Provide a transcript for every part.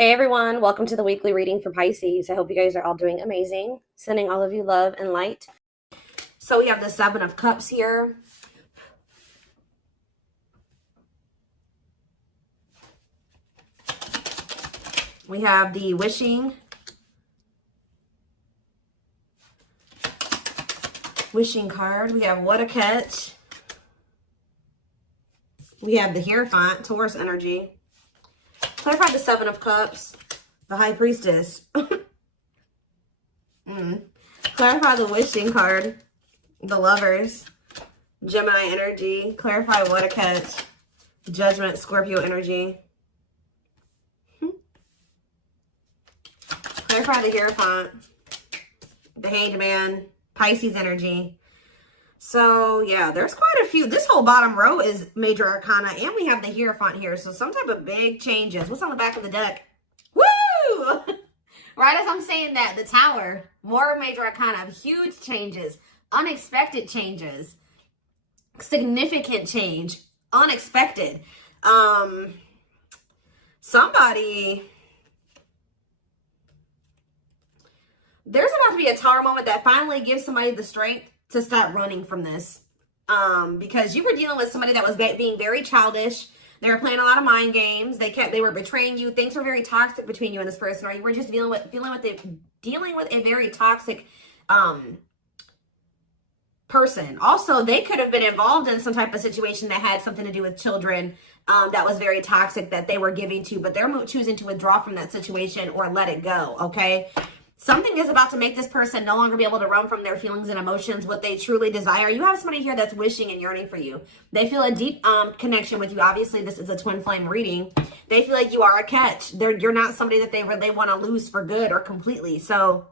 Hey everyone, welcome to the weekly reading for Pisces. I hope you guys are all doing amazing. Sending all of you love and light. So we have the Seven of Cups here. We have the wishing card. We have what a catch. We have the Hierophant, Taurus energy. Clarify the Seven of Cups, the High Priestess. Clarify the wishing card, the Lovers, Gemini energy. Clarify what a catch, Judgment, Scorpio energy. Clarify the Hierophant, the Hanged Man, Pisces energy. So, yeah, there's quite a few. This whole bottom row is major arcana, and we have the Hierophant here. So, some type of big changes. What's on the back of the deck? Woo! Right as I'm saying that, the Tower, more major arcana, huge changes, unexpected changes, significant change, unexpected. Somebody... There's about to be a Tower moment that finally gives somebody the strength to stop running from this. Because you were dealing with somebody that was being very childish. They were playing a lot of mind games. They were betraying you. Things were very toxic between you and this person, or you were just dealing with a very toxic person. Also, they could have been involved in some type of situation that had something to do with children that was very toxic that they were giving to, but they're choosing to withdraw from that situation or let it go, okay? Something is about to make this person no longer be able to run from their feelings and emotions, what they truly desire. You have somebody here that's wishing and yearning for you. They feel a deep connection with you. Obviously, this is a twin flame reading. They feel like you are a catch. You're not somebody that they want to lose for good or completely. So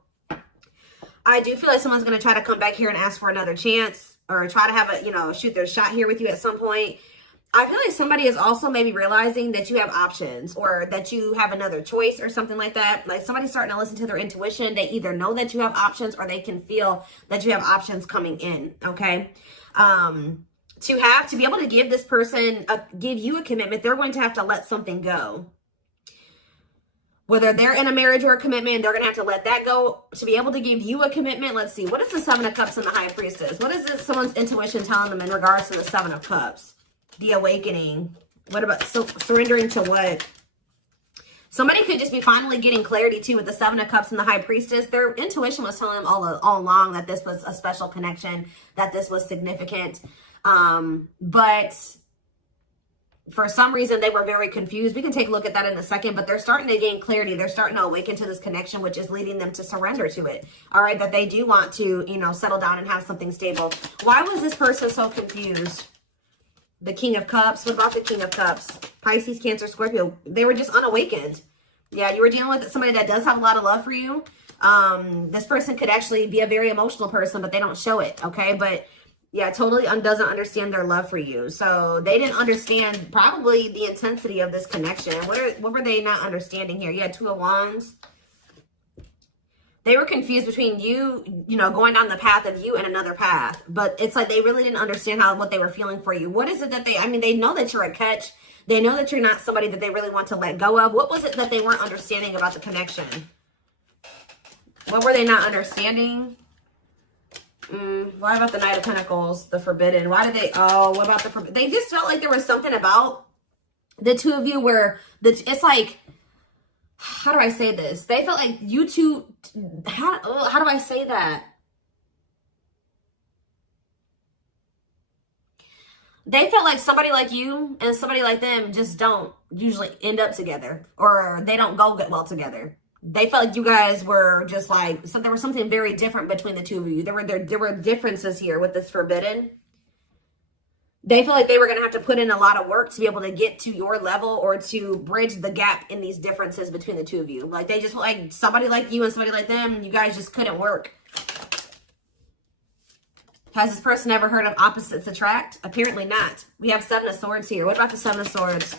I do feel like someone's going to try to come back here and ask for another chance or try to have a, shoot their shot here with you at some point. I feel like somebody is also maybe realizing that you have options or that you have another choice or something like that. Like somebody's starting to listen to their intuition. They either know that you have options or they can feel that you have options coming in, okay? To be able to give this person, give you a commitment, they're going to have to let something go. Whether they're in a marriage or a commitment, they're going to have to let that go to be able to give you a commitment. Let's see. What is the Seven of Cups and the High Priestess? What is someone's intuition telling them in regards to the Seven of Cups? The awakening. What about surrendering to what? Somebody could just be finally getting clarity too with the Seven of Cups and the High Priestess. Their intuition was telling them all along that this was a special connection, that this was significant. But for some reason, they were very confused. We can take a look at that in a second, but they're starting to gain clarity. They're starting to awaken to this connection, which is leading them to surrender to it. All right, that they do want to, settle down and have something stable. Why was this person so confused? The King of Cups. What about the King of Cups? Pisces, Cancer, Scorpio. They were just unawakened. Yeah, you were dealing with somebody that does have a lot of love for you. This person could actually be a very emotional person, but they don't show it, okay? But yeah, totally doesn't understand their love for you. So they didn't understand probably the intensity of this connection. What were they not understanding here? You had Two of Wands. They were confused between you, going down the path of you and another path. But it's like they really didn't understand what they were feeling for you. What is it that they know that you're a catch. They know that you're not somebody that they really want to let go of. What was it that they weren't understanding about the connection? What were they not understanding? Why about the Knight of Pentacles, the Forbidden? Why did they, what about the Forbidden? They just felt like there was something about the two of you where it's like, how do I say this? They felt like you two, how do I say that? They felt like somebody like you and somebody like them just don't usually end up together, or they don't go well together. They felt like you guys were just like, there was something very different between the two of you. There were differences here with this Forbidden. They feel like they were going to have to put in a lot of work to be able to get to your level or to bridge the gap in these differences between the two of you. Like they just like somebody like you and somebody like them, you guys just couldn't work. Has this person ever heard of opposites attract? Apparently not. We have Seven of Swords here. What about the Seven of Swords?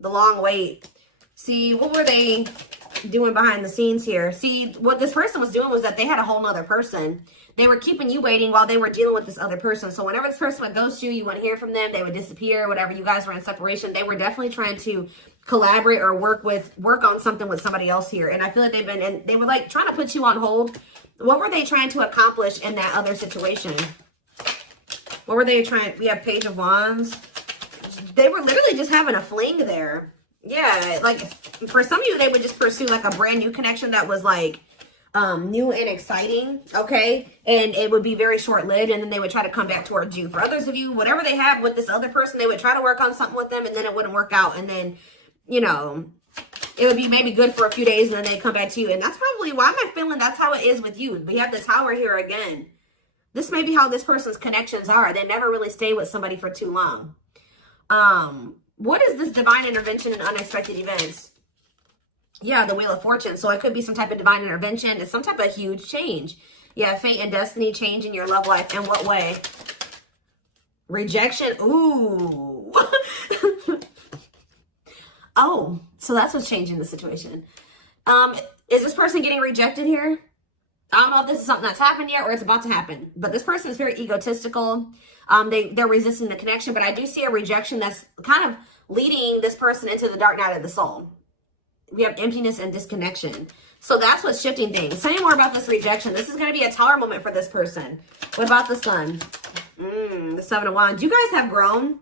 The long wait. See, what were they? doing behind the scenes here? See, what this person was doing was that they had a whole nother person. They were keeping you waiting while they were dealing with this other person. So whenever this person would ghost you, you wouldn't hear from them. They would disappear. Whatever, you guys were in separation. They were definitely trying to collaborate or work on something with somebody else here. And I feel like they were like trying to put you on hold. What were they trying to accomplish in that other situation? What were they trying? We have Page of Wands. They were literally just having a fling there. Yeah, like for some of you, they would just pursue like a brand new connection that was like new and exciting, okay? And it would be very short-lived, and then they would try to come back towards you. For others of you, whatever they have with this other person, they would try to work on something with them, and then it wouldn't work out. And then, you know, it would be maybe good for a few days, and then they'd come back to you. And that's probably why I'm feeling that's how it is with you. We have the Tower here again. This may be how this person's connections are. They never really stay with somebody for too long. What is this divine intervention and unexpected events? Yeah, the Wheel of Fortune. So it could be some type of divine intervention. It's some type of huge change. Yeah, fate and destiny change in your love life. In what way? Rejection. Ooh. Oh, so that's what's changing the situation. Is this person getting rejected here? I don't know if this is something that's happened yet or it's about to happen. But this person is very egotistical. They're resisting the connection. But I do see a rejection that's kind of leading this person into the dark night of the soul. We have emptiness and disconnection. So that's what's shifting things. Tell me more about this rejection. This is going to be a Tower moment for this person. What about the Sun? The Seven of Wands. You guys have grown.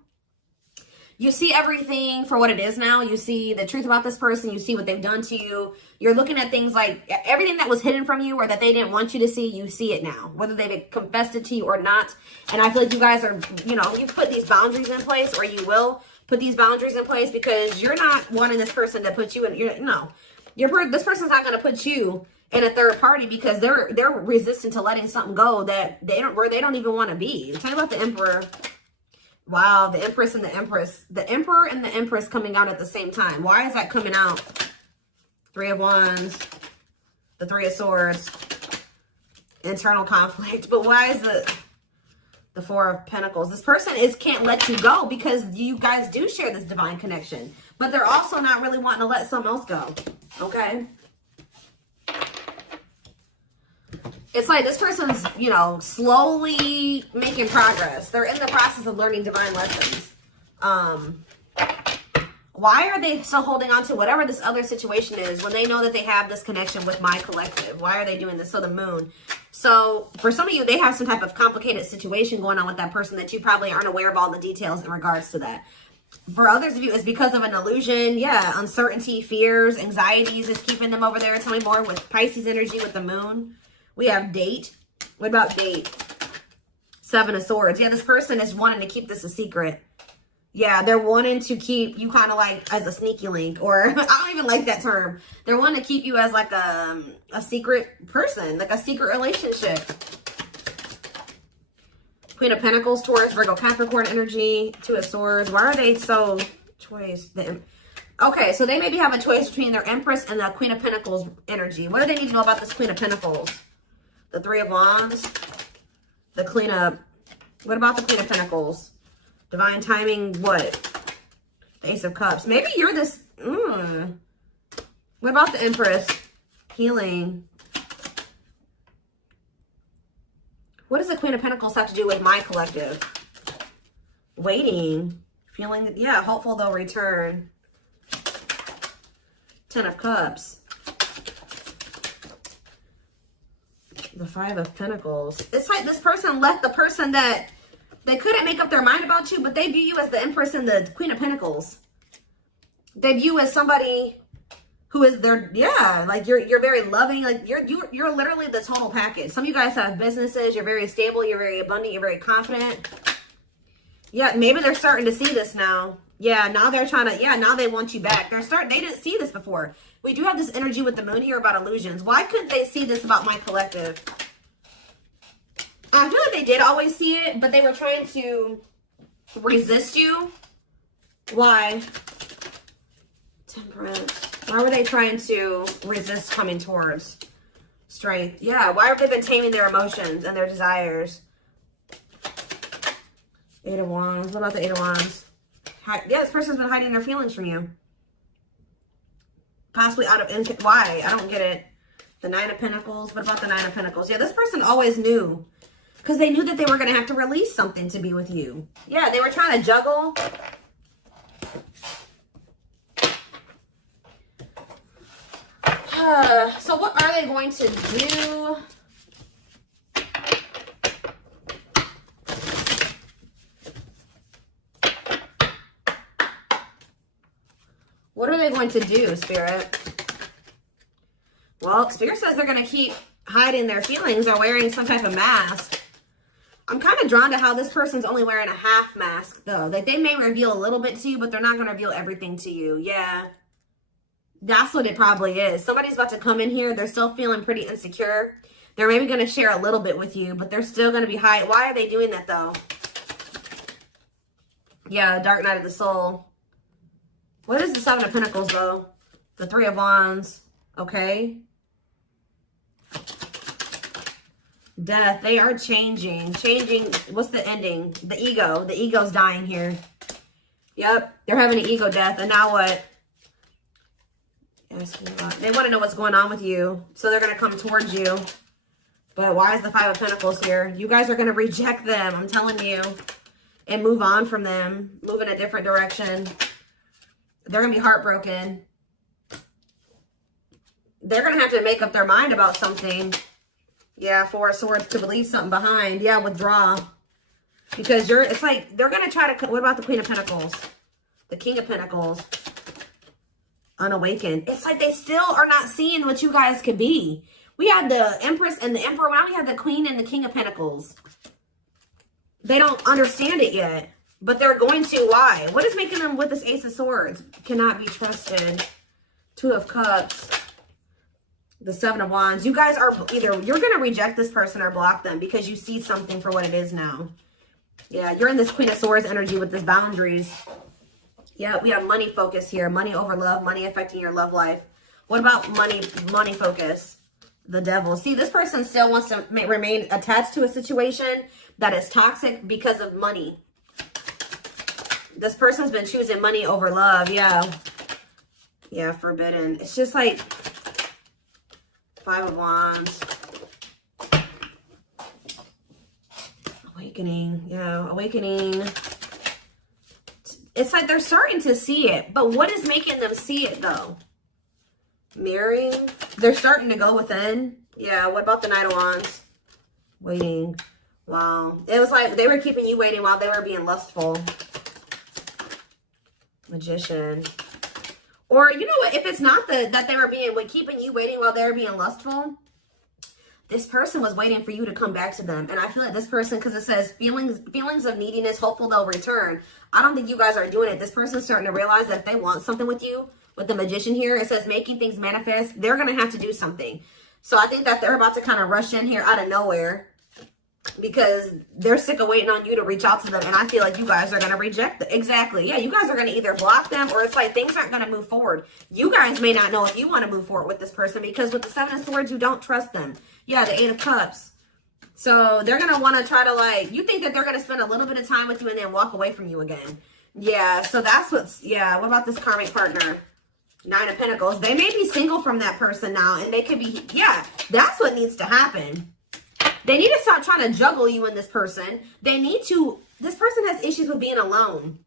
You see everything for what it is now. You see the truth about this person. You see what they've done to you. You're looking at things like everything that was hidden from you or that they didn't want you to see, you see it now. Whether they've confessed it to you or not. And I feel like you guys are, you know, you've put these boundaries in place, or you will put these boundaries in place, because you're not wanting this person to put you in, this person's not going to put you in a third party, because they're resistant to letting something go that they don't even want to be. Tell me about the Emperor. Wow, the Empress and the Empress. The Emperor and the Empress coming out at the same time. Why is that coming out? Three of Wands, the Three of Swords, internal conflict. But why is the Four of Pentacles? This person can't let you go, because you guys do share this divine connection. But they're also not really wanting to let something else go. Okay? It's like this person's, slowly making progress. They're in the process of learning divine lessons. Why are they still holding on to whatever this other situation is when they know that they have this connection with my collective? Why are they doing this? So the Moon. So for some of you, they have some type of complicated situation going on with that person that you probably aren't aware of all the details in regards to that. For others of you, it's because of an illusion. Yeah, uncertainty, fears, anxieties is keeping them over there. Tell me more with Pisces energy with the Moon. We have Date. What about Date? Seven of Swords. Yeah, this person is wanting to keep this a secret. Yeah, they're wanting to keep you kind of like as a sneaky link, or I don't even like that term. They're wanting to keep you as like a secret person, like a secret relationship. Queen of Pentacles, Taurus, Virgo, Capricorn energy, Two of Swords. Why are they so choice? Okay, so they maybe have a choice between their Empress and the Queen of Pentacles energy. What do they need to know about this Queen of Pentacles? The Three of Wands, the Queen of... What about the Queen of Pentacles? Divine timing, what? The Ace of Cups. Maybe you're this... What about the Empress? Healing. What does the Queen of Pentacles have to do with my collective? Waiting. Feeling... Yeah, hopeful they'll return. Ten of Cups. The Five of Pentacles. It's like this person left the person that they couldn't make up their mind about you, but they view you as the Empress and the Queen of Pentacles. They view you as somebody who is their, yeah, like you're very loving, like you're literally the total package. Some of you guys have businesses, you're very stable, you're very abundant, you're very confident. Yeah, maybe they're starting to see this now. Yeah, now they're trying to, yeah, now they want you back. They didn't see this before. We do have this energy with the Moon here about illusions. Why couldn't they see this about my collective? I feel like they did always see it, but they were trying to resist you. Why? Temperance. Why were they trying to resist coming towards Strength? Yeah, why have they been taming their emotions and their desires? Eight of Wands. What about the Eight of Wands? Yeah, this person's been hiding their feelings from you. Possibly out of, why? I don't get it. The Nine of Pentacles. What about the Nine of Pentacles? Yeah, this person always knew. Because they knew that they were going to have to release something to be with you. Yeah, they were trying to juggle. So what are they going to do? What are they going to do, Spirit? Well, Spirit says they're going to keep hiding their feelings or wearing some type of mask. I'm kind of drawn to how this person's only wearing a half mask, though. Like, they may reveal a little bit to you, but they're not going to reveal everything to you. Yeah. That's what it probably is. Somebody's about to come in here. They're still feeling pretty insecure. They're maybe going to share a little bit with you, but they're still going to be hiding. Why are they doing that, though? Yeah, Dark Night of the Soul. What is the Seven of Pentacles, though? The Three of Wands. Okay. Death. They are changing. Changing. What's the ending? The ego. The ego's dying here. Yep. They're having an ego death. And now what? They want to know what's going on with you. So they're going to come towards you. But why is the Five of Pentacles here? You guys are going to reject them. I'm telling you. And move on from them. Move in a different direction. They're going to be heartbroken. They're going to have to make up their mind about something. Yeah, Four of Swords to leave something behind. Yeah, withdraw. Because it's like, they're going to try to, what about the Queen of Pentacles? The King of Pentacles. Unawakened. It's like they still are not seeing what you guys could be. We had the Empress and the Emperor. Now we have the Queen and the King of Pentacles. They don't understand it yet. But they're going to. Why? What is making them with this Ace of Swords? Cannot be trusted. Two of Cups. The Seven of Wands. You guys are either, you're going to reject this person or block them because you see something for what it is now. Yeah, you're in this Queen of Swords energy with this boundaries. Yeah, we have money focus here. Money over love. Money affecting your love life. What about money focus? The Devil. See, this person still wants to remain attached to a situation that is toxic because of money. This person's been choosing money over love. Yeah. Yeah, forbidden. It's just like Five of Wands. Awakening. Yeah, awakening. It's like they're starting to see it. But what is making them see it, though? Mirroring. They're starting to go within. Yeah, what about the Knight of Wands? Waiting. Wow. It was like they were keeping you waiting while they were being lustful. Magician. Or, you know what? If it's not that they were keeping you waiting while they were being lustful, this person was waiting for you to come back to them. And I feel like this person, because it says feelings of neediness, hopeful they'll return. I don't think you guys are doing it. This person's starting to realize that if they want something with you, with the Magician here, it says making things manifest, they're going to have to do something. So I think that they're about to kind of rush in here out of nowhere because they're sick of waiting on you to reach out to them. And I feel like you guys are going to reject them. Exactly. Yeah, you guys are going to either block them or it's like things aren't going to move forward. You guys may not know if you want to move forward with this person because with the Seven of Swords, you don't trust them. Yeah, the Eight of Cups. So they're going to want to try to like, you think that they're going to spend a little bit of time with you and then walk away from you again. Yeah, so that's what's, yeah, what about this karmic partner? Nine of Pentacles. They may be single from that person now and they could be, yeah, that's what needs to happen. They need to stop trying to juggle you and this person. They need to, this person has issues with being alone.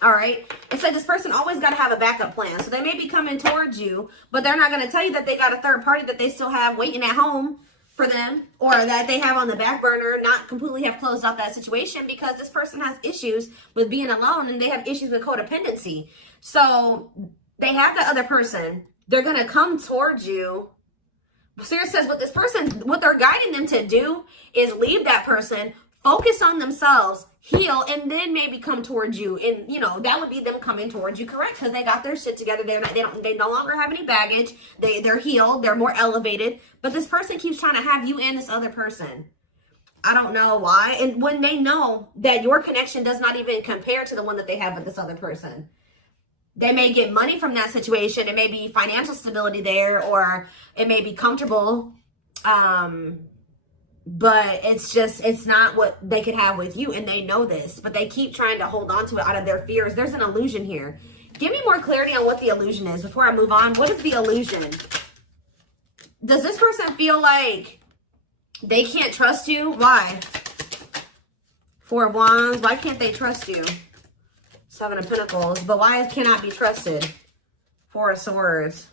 All right. It's like this person always got to have a backup plan. So they may be coming towards you, but they're not going to tell you that they got a third party that they still have waiting at home for them or that they have on the back burner, not completely have closed out that situation because this person has issues with being alone and they have issues with codependency. So they have the other person. They're going to come towards you. Spirit says what this person, what they're guiding them to do is leave that person, focus on themselves, heal, and then maybe come towards you. And, you know, that would be them coming towards you, correct? Because they got their shit together. They no longer have any baggage. They're healed. They're more elevated. But this person keeps trying to have you and this other person. I don't know why. And when they know that your connection does not even compare to the one that they have with this other person. They may get money from that situation. It may be financial stability there, or it may be comfortable. But it's not what they could have with you. And they know this, but they keep trying to hold on to it out of their fears. There's an illusion here. Give me more clarity on what the illusion is before I move on. What is the illusion? Does this person feel like they can't trust you? Why? Four of Wands. Why can't they trust you? Seven of Pentacles. But why cannot be trusted? Four of Swords.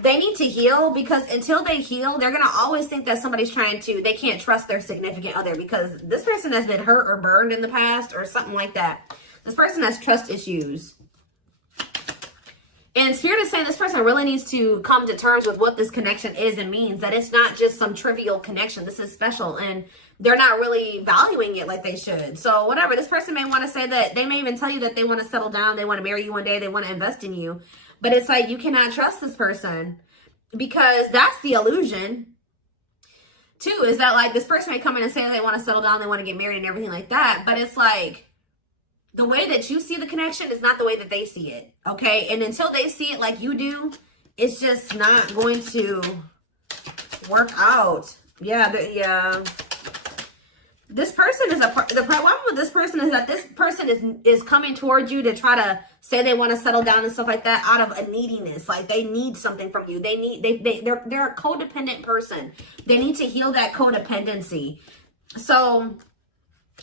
They need to heal, because until they heal, they're going to always think that somebody's trying to, they can't trust their significant other, because this person has been hurt or burned in the past or something like that. This person has trust issues. And Spirit is saying this person really needs to come to terms with what this connection is and means, that it's not just some trivial connection. This is special, and they're not really valuing it like they should. So whatever, this person may want to say that, they may even tell you that they want to settle down, they want to marry you one day, they want to invest in you. But it's like, you cannot trust this person, because that's the illusion. Two, is that like this person may come in and say they want to settle down, they want to get married and everything like that. But it's like, the way that you see the connection is not the way that they see it. Okay. And until they see it like you do, it's just not going to work out. Yeah. Yeah. This person is the problem with this person is that this person is coming towards you to try to say they want to settle down and stuff like that out of a neediness. Like they need something from you. They're a codependent person. They need to heal that codependency. So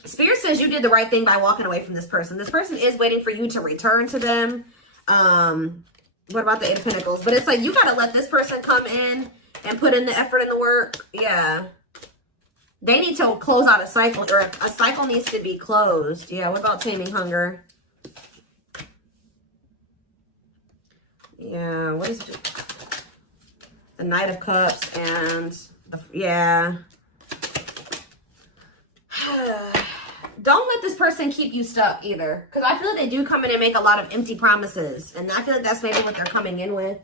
Spirit says you did the right thing by walking away from this person. This person is waiting for you to return to them. What about the Eight of Pentacles? But it's like, you got to let this person come in and put in the effort and the work. Yeah. They need to close out a cycle, or a cycle needs to be closed. Yeah, what about taming hunger? Yeah, what is it? The Knight of Cups and yeah. Don't let this person keep you stuck either, because I feel like they do come in and make a lot of empty promises, and I feel like that's maybe what they're coming in with.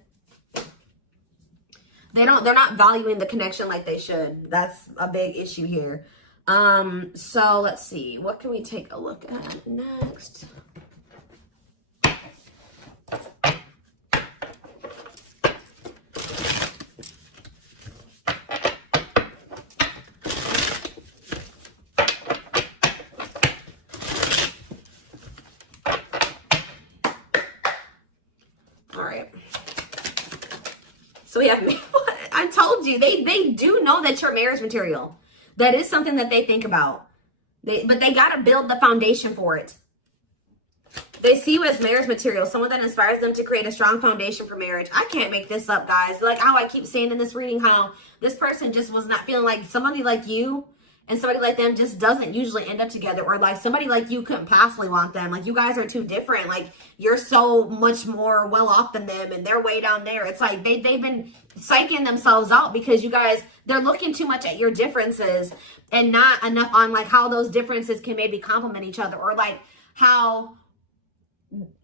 They're not valuing the connection like they should. That's a big issue here. So let's see. What can we take a look at next? All right. So we have, I told you, they do know that you're marriage material. That is something that they think about. But they got to build the foundation for it. They see you as marriage material, someone that inspires them to create a strong foundation for marriage. I can't make this up, guys. Like how I keep saying in this reading, how this person just was not feeling like somebody like you and somebody like them just doesn't usually end up together, or like somebody like you couldn't possibly want them. Like you guys are too different. Like you're so much more well off than them, and they're way down there. It's like they've been psyching themselves out because you guys, they're looking too much at your differences and not enough on like how those differences can maybe complement each other, or like how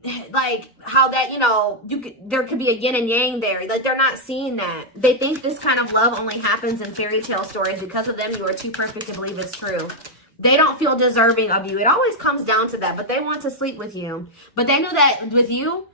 that, you know, there could be a yin and yang there. Like they're not seeing that. They think this kind of love only happens in fairy tale stories. Because of them, you are too perfect to believe it's true. They don't feel deserving of you. It always comes down to that, but they want to sleep with you. But they knew that with you,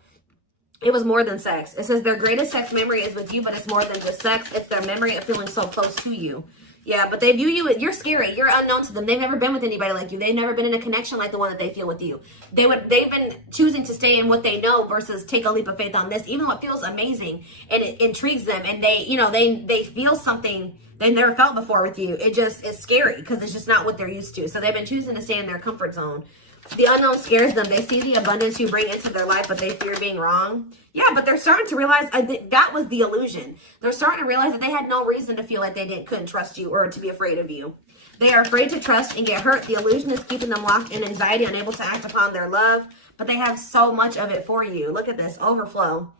it was more than sex. It says their greatest sex memory is with you, but it's more than just sex. It's their memory of feeling so close to you. Yeah, but they view you, you're scary. You're unknown to them. They've never been with anybody like you. They've never been in a connection like the one that they feel with you. They've been choosing to stay in what they know versus take a leap of faith on this, even though it feels amazing and it intrigues them. And they, you know, they feel something they never felt before with you. It just is scary because it's just not what they're used to. So they've been choosing to stay in their comfort zone. The unknown scares them. They see the abundance you bring into their life, but they fear being wrong. Yeah, but they're starting to realize that was the illusion. They're starting to realize that they had no reason to feel like they couldn't trust you or to be afraid of you. They are afraid to trust and get hurt. The illusion is keeping them locked in anxiety, unable to act upon their love, but they have so much of it for you. Look at this, overflow.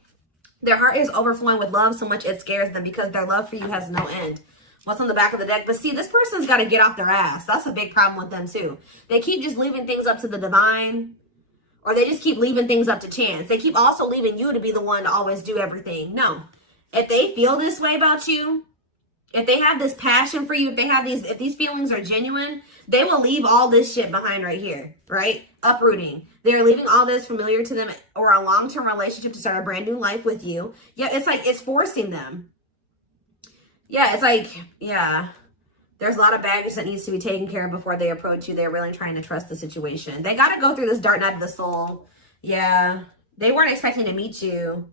Their heart is overflowing with love so much it scares them because their love for you has no end. What's on the back of the deck? But see, this person's got to get off their ass. That's a big problem with them too. They keep just leaving things up to the divine, or they just keep leaving things up to chance. They keep also leaving you to be the one to always do everything. No. If they feel this way about you, if they have this passion for you, if these feelings are genuine, they will leave all this shit behind right here, right? Uprooting. They're leaving all this familiar to them or a long-term relationship to start a brand new life with you. Yeah, it's like it's forcing them. Yeah, it's like, yeah, there's a lot of baggage that needs to be taken care of before they approach you. They're really trying to trust the situation. They got to go through this dark night of the soul. Yeah, they weren't expecting to meet you.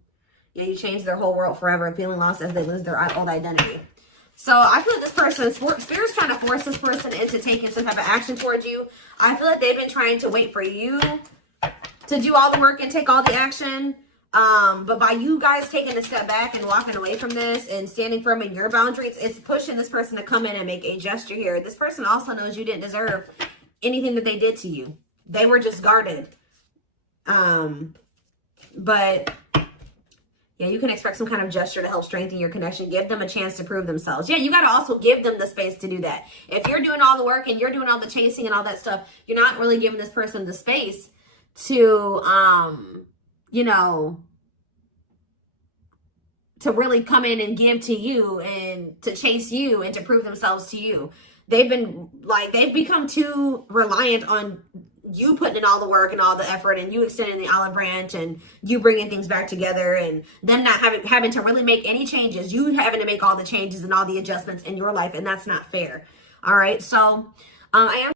Yeah, you changed their whole world forever, feeling lost as they lose their old identity. So I feel like this person, Spirit's trying to force this person into taking some type of action towards you. I feel like they've been trying to wait for you to do all the work and take all the action. But by you guys taking a step back and walking away from this and standing firm in your boundaries, it's pushing this person to come in and make a gesture here. This person also knows you didn't deserve anything that they did to you. They were just guarded. But yeah, you can expect some kind of gesture to help strengthen your connection. Give them a chance to prove themselves. Yeah, you got to also give them the space to do that. If you're doing all the work and you're doing all the chasing and all that stuff, you're not really giving this person the space to, you know, to really come in and give to you and to chase you and to prove themselves to you. They've become too reliant on you putting in all the work and all the effort and you extending the olive branch and you bringing things back together and then not having to really make any changes. You having to make all the changes and all the adjustments in your life, and that's not fair. All right, so I am